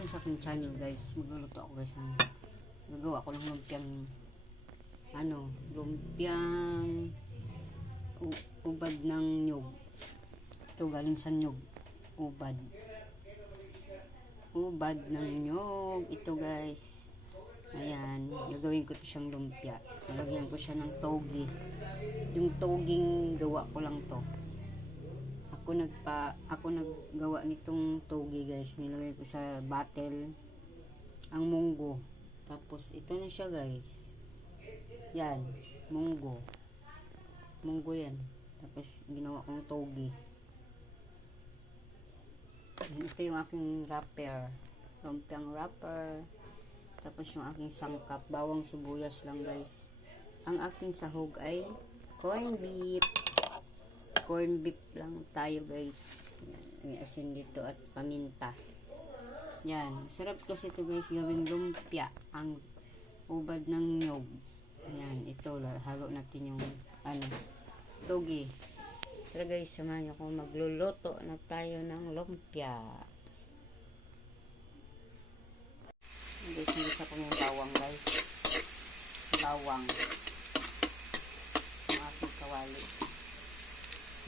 Welcome sa aking channel guys. Magluluto ako guys ng gagawa ko ng lumpiang ubad ng nyug. Ito galing sa nyug. Ubad ng nyug. Ito guys. Ayan, gagawin ko ito siyang lumpia. Nalagyan ko siya ng togi. Yung toging gawa ko lang to. Ako naggawa nitong togi guys. Nilagay ko sa bottle ang munggo. Tapos ito na siya guys. Yan, munggo yan. Tapos ginawa kong togi. Ito yung aking wrapper, lumpiang wrapper. Tapos yung aking sangkap, bawang sibuyas lang guys. Ang aking sahog ay corn beef lang tayo guys. May asin dito at paminta. Yan, sarap kasi ito guys gawing lumpia, ang ubad ng nyog. Ayan, ito halo natin yung togi. Tara guys, samahan niyo ako, magluluto na tayo ng lumpia. Guys, hindi sa kong bawang guys. Bawang ang aking kawali.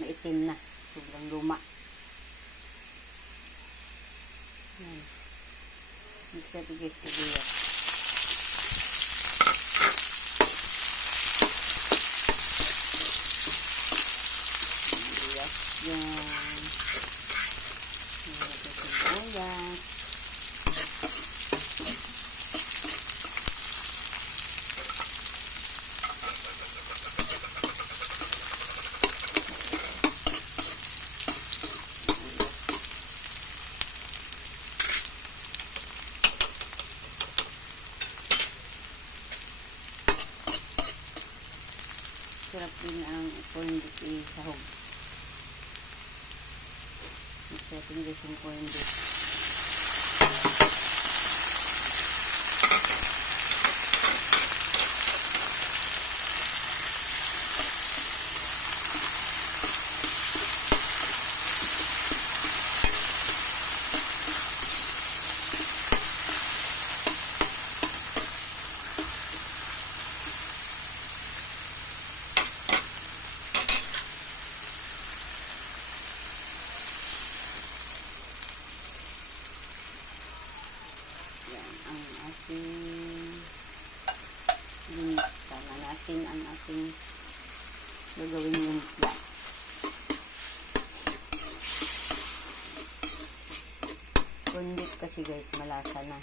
Maitim na, sobrang luma. Yan. Mix natin guys, sibuyas. Sibuyas yan. Sibuyas. Sarap din ang corn beef sahog. Mix natin guys yung corn beef. Ang ating ginisa na natin ang ating gagawin lumpia. Kundit kasi guys, malasa na.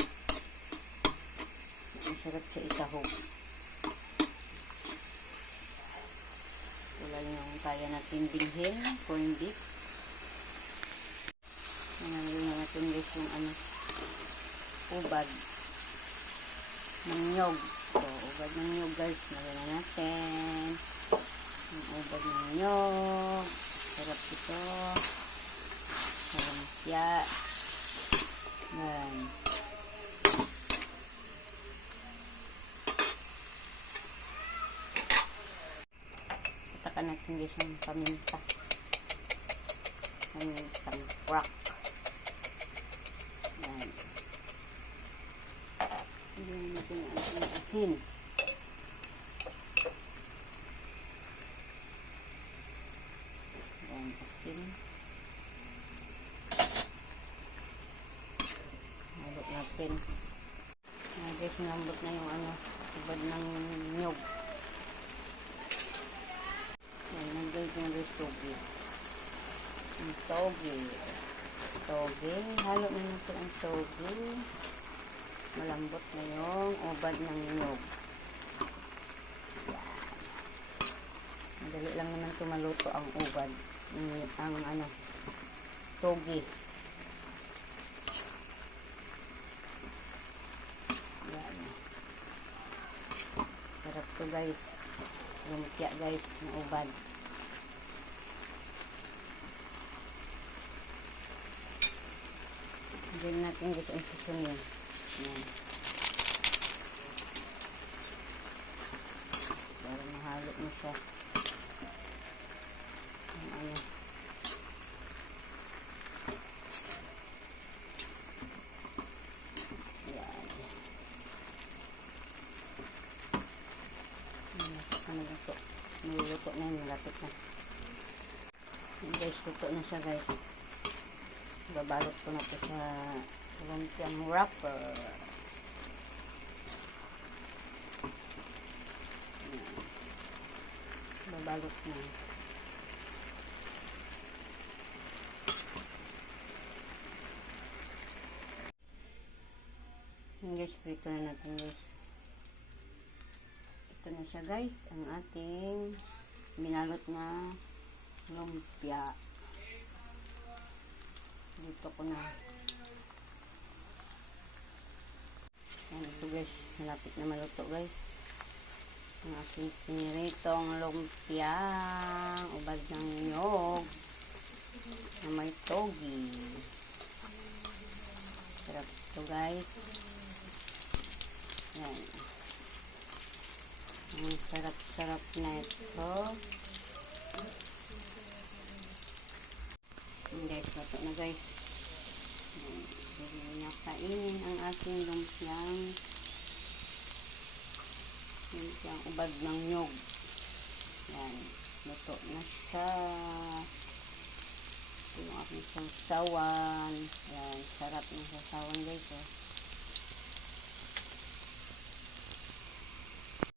Masarap siya isahog. Wala yung kaya natin bilhin, kundit. Nalagyan natin guys yung ubad ng nyog. So, ubad ng nyog guys, nalagyan natin yung ubad ng nyog. Sarap ito sa lumpia. Yan. Patakan natin guys yung pamintang crack. Yan. Hindi natin ang asin. Yan, asin. Halot natin. Guys, nambot na yung ubad ng nyog. Yan, nag-gayt yung guys togi. Ang togi. Halo na natin ang togi. Malambot na yung ubad ng nyog. Yan. Madali lang naman ito maluto ang ubad. Ang togi. Yan. Sarap to guys. Lumpia guys na ubad. Diyan natin guys ang susunin. Yan. Para mahalo mo siya. luto na yun, malapit na. Yan guys, luto na siya guys. Babalot ko na ito sa lumpiang wrapper. Yan. Babalot na. Yan guys, prito na natin guys. Ito na siya guys, ang ating binalot na lumpia. Dito ko na. Yan ito guys, malapit na maluto guys. Ang aking piniritong lumpia, ubad ng niyog na may togi. Sarap ito guys. Yan. Ang sarap-sarap na ito. Guys, luto na guys. Hindi na kainin ang aking lumpiang ubad ng nyog. Yan, luto na siya. Ito yung aking sausawan. Yan, sarap ng sausawan guys. Oh.